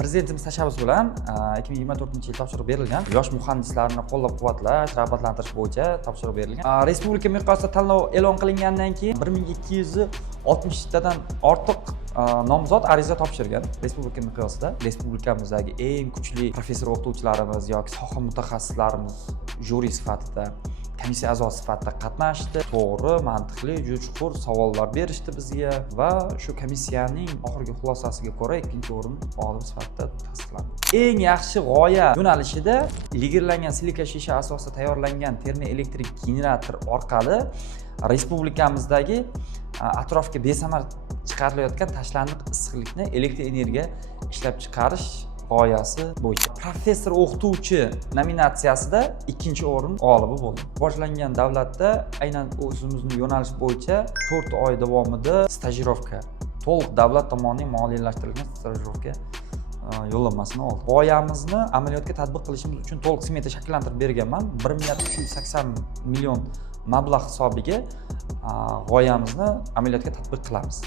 Prezidentimiz tashabbusi bilan 2024-yil topshiriq berilgan. Yosh muhandislarni qo'llab-quvvatlash, rag'batlantirish bo'yicha topshiriq berilgan. Respublika miqyosida tanlov e'lon qilingandan keyin 1260 tadan ortiq nomzod ariza topshirgan. Respublika miqyosida respublikamizdagi eng kuchli professor o'qituvchilarimiz yoki soha mutaxassislarimiz juri sifatida, komissiya a'zosi sifatida qatnashdi. To'g'ri, mantiqli, juda chuqur savollar berishdi bizga va shu komissiyaning oxirgi xulosasiga ko'ra ikkinchi o'rin olim sifatida tasdiqlandi. Eng yaxshi g'oya yo'nalishida ligirlangan silika shisha asosida tayyorlangan termoelektrik generator orqali respublikamizdagi atrofga besamar chiqarilayotgan tashlandiq issiqlikni elektr energiya ishlab chiqarish g'oyasi bo'yicha professor o'qituvchi nominatsiyasida ikkinchi o'rin g'olibi bo'ldi. Boshlangan davlatda aynan o'zimizning yo'nalish bo'yicha 4 oy davomida stajirovka, to'liq davlat tomonidan moliyalashtirilgan stajirovka yo'llanmasini oldi. G'oyamizni amaliyotga tatbiq qilishimiz uchun to'liq smeta shakllantirib berganman. 1,380 million mablag' hisobiga g'oyamizni amaliyotga tatbiq qilamiz.